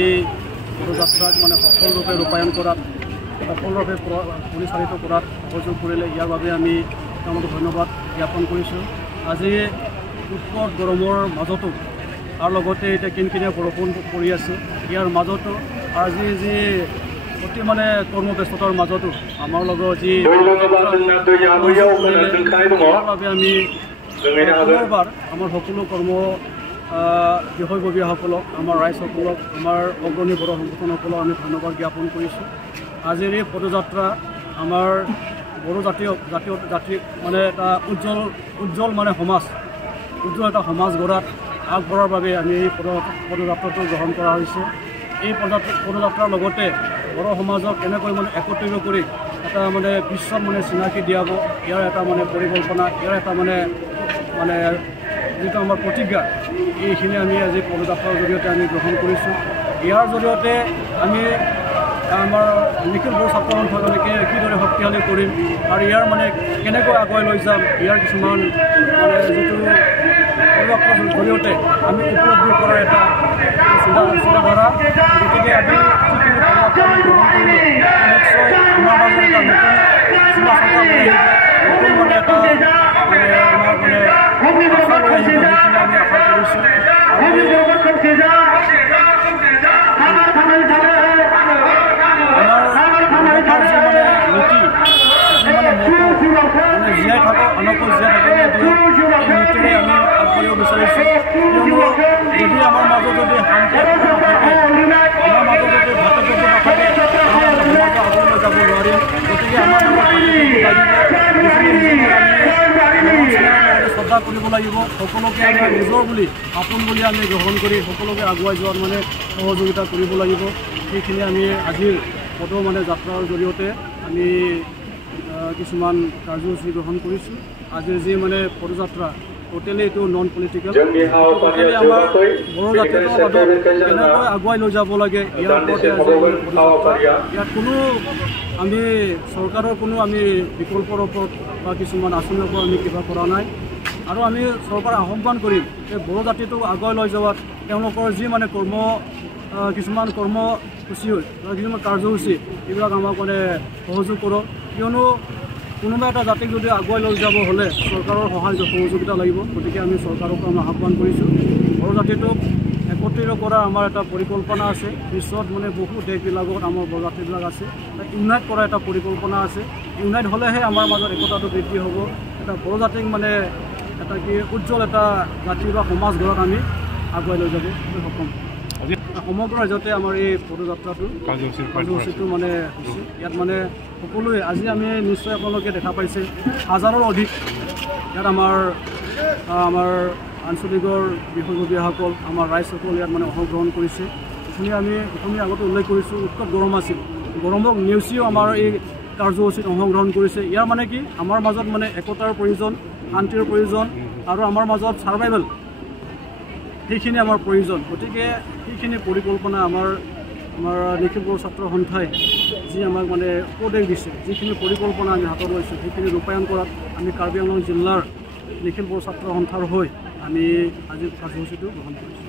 এই পদযাত্ৰাক মানে সফলৰূপে ৰূপায়ণ কৰাত সফলৰূপে পৰিচালিত কৰাত সহযোগ কৰিলে ইয়াৰ বাবে আমি তেওঁলোকক ধন্যবাদ জ্ঞাপন কৰিছোঁ। আজি উৎকট গৰমৰ মাজতো আৰু লগতে এতিয়া কিনকিনীয়া বৰষুণ পৰি আছে, ইয়াৰ মাজতো আজি যি অতি মানে কৰ্মব্যস্ততাৰ মাজতো আমাৰ লগত যি ইয়াৰ বাবে আমি পুনৰবাৰ আমাৰ সকলো বিষয়ববীয়াসকলক, আমাৰ ৰাইজসকলক, আমাৰ অগ্ৰণী বড়ো সংগঠনসকলক আমি ধন্যবাদ জ্ঞাপন কৰিছোঁ। আজিৰ এই পদযাত্ৰা আমাৰ বড়ো জাতি মানে এটা উজ্জ্বল মানে উজ্জ্বল এটা সমাজ গঢ়াত আগবঢ়াৰ বাবে আমি এই পদযাত্ৰাটো গ্ৰহণ কৰা হৈছে। এই পদযাত্ৰাৰ লগতে বড়ো সমাজক কেনেকৈ মানে একত্ৰিত কৰি এটা মানে বিশ্বত মানে চিনাকি দিয়াব, ইয়াৰ এটা মানে পৰিকল্পনা, ইয়াৰ এটা মানে যিটো আমাৰ প্ৰতিজ্ঞা, এইখিনি আমি আজি পদযাত্ৰাৰ জৰিয়তে আমি গ্ৰহণ কৰিছোঁ। ইয়াৰ জৰিয়তে আমি আমাৰ নিখিল বড়ো ছাত্ৰ সন্থাক আমি কিদৰে শক্তিশালী কৰিম আৰু ইয়াৰ মানে কেনেকৈ আগুৱাই লৈ যাম, ইয়াৰ কিছুমান মানে যিটো পদযাত্ৰাৰ জৰিয়তে আমি উপলব্ধি কৰাৰ এটা চিন্তাধাৰা। গতিকে আমি যিখিনি পদযাত্ৰা আমি গ্ৰহণ কৰিলোঁ, নিশ্চয় আমাৰ মাজত এটা নতুন চিন্তা চৰ্চা লৈ আহিব, নতুন মানে এটা আমাৰ মানে আশা লৈ আহিব, সেইখিনি আমি আশা কৰিছোঁ। জীয়াই থাকক, আনকো জীয়াই থাকিবলৈ দিয়ক, এই নীতিৰে আমি আগবাঢ়িব বিচাৰিছোঁ। কিয়নো যদি আমাৰ মাজত যদি শান্তি নাথাকে, আমাৰ মাজত যদি ভাতৃত্ব নাথাকে, আমি আমাৰ সমাজক আগুৱাই লৈ যাব নোৱাৰিম। গতিকে আমাৰ মাজত শ্ৰদ্ধা কৰিব লাগিব, সকলোকে আমি নিজৰ বুলি আপোন বুলি আমি গ্ৰহণ কৰি সকলোকে আগুৱাই যোৱাত মানে সহযোগিতা কৰিব লাগিব। সেইখিনি আমি আজিৰ মানে যাত্ৰাৰ জৰিয়তে আমি কিছুমান কাৰ্যসূচী গ্ৰহণ কৰিছোঁ। আজিৰ যি মানে পদযাত্ৰা টোটেলি এইটো নন পলিটিকেল, টোটেলি আমাৰ বড়ো জাতিৰ মাজত কেনেকৈ আগুৱাই লৈ যাব লাগে ইয়াৰ ওপৰতে ইয়াত কোনো আমি চৰকাৰৰ কোনো আমি বিকল্পৰ ওপৰত বা কিছুমান আঁচনিৰ ওপৰত আমি কিবা কৰা নাই। আৰু আমি চৰকাৰক আহ্বান কৰিম যে বড়ো জাতিটোক আগুৱাই লৈ যোৱাত তেওঁলোকৰ যি মানে কিছুমান কৰ্মসূচী বা কিছুমান কাৰ্যসূচী এইবিলাক আমাক মানে সহযোগ কৰক। কিয়নো কোনোবা এটা জাতিক যদি আগুৱাই লৈ যাব হ'লে চৰকাৰৰ সহায় সহযোগিতা লাগিব। গতিকে আমি চৰকাৰকো আমি আহ্বান কৰিছোঁ, বড়ো জাতিটোক একত্ৰিত কৰা আমাৰ এটা পৰিকল্পনা আছে। বিশ্বত মানে বহু দেশবিলাকত আমাৰ বড়ো জাতিবিলাক আছে, ইউনাইট কৰা এটা পৰিকল্পনা আছে। ইউনাইট হ'লেহে আমাৰ মাজত একতাটো বৃদ্ধি হ'ব, এটা বড়ো জাতিক মানে এটা কি উজ্জ্বল এটা জাতি বা সমাজ গঢ়াত আমি আগুৱাই লৈ যাব সক্ষম। সমগ্ৰ ৰাজ্যতে আমাৰ এই পদযাত্ৰাটো কাৰ্যসূচীটো মানে হৈছে। ইয়াত মানে সকলোৱে আজি আমি নিশ্চয় আপোনালোকে দেখা পাইছে হাজাৰৰ অধিক ইয়াত আমাৰ আঞ্চলিকৰ বিষয়ববীয়াসকল, আমাৰ ৰাইজসকল ইয়াত মানে অংশগ্ৰহণ কৰিছে। এইখিনি আমি আগতে উল্লেখ কৰিছোঁ, উৎকট গৰম আছিল, গৰমক নেওচিও আমাৰ এই কাৰ্যসূচীত অংশগ্ৰহণ কৰিছে। ইয়াৰ মানে কি আমাৰ মাজত মানে একতাৰ প্ৰয়োজন, শান্তিৰ প্ৰয়োজন আৰু আমাৰ মাজত ছাৰ্ভাইভেল সেইখিনি আমাৰ প্ৰয়োজন। গতিকে সেইখিনি পৰিকল্পনা আমাৰ নিখিল বড়ো ছাত্ৰ সন্থাই যি আমাক মানে উপদেশ দিছে, যিখিনি পৰিকল্পনা আমি হাতত লৈছোঁ, সেইখিনি ৰূপায়ণ কৰাত আমি কাৰ্বি আংলং জিলাৰ নিখিল বড়ো ছাত্ৰ সন্থাৰ হৈ আমি আজি কাৰ্যসূচীটো গ্ৰহণ কৰিছোঁ।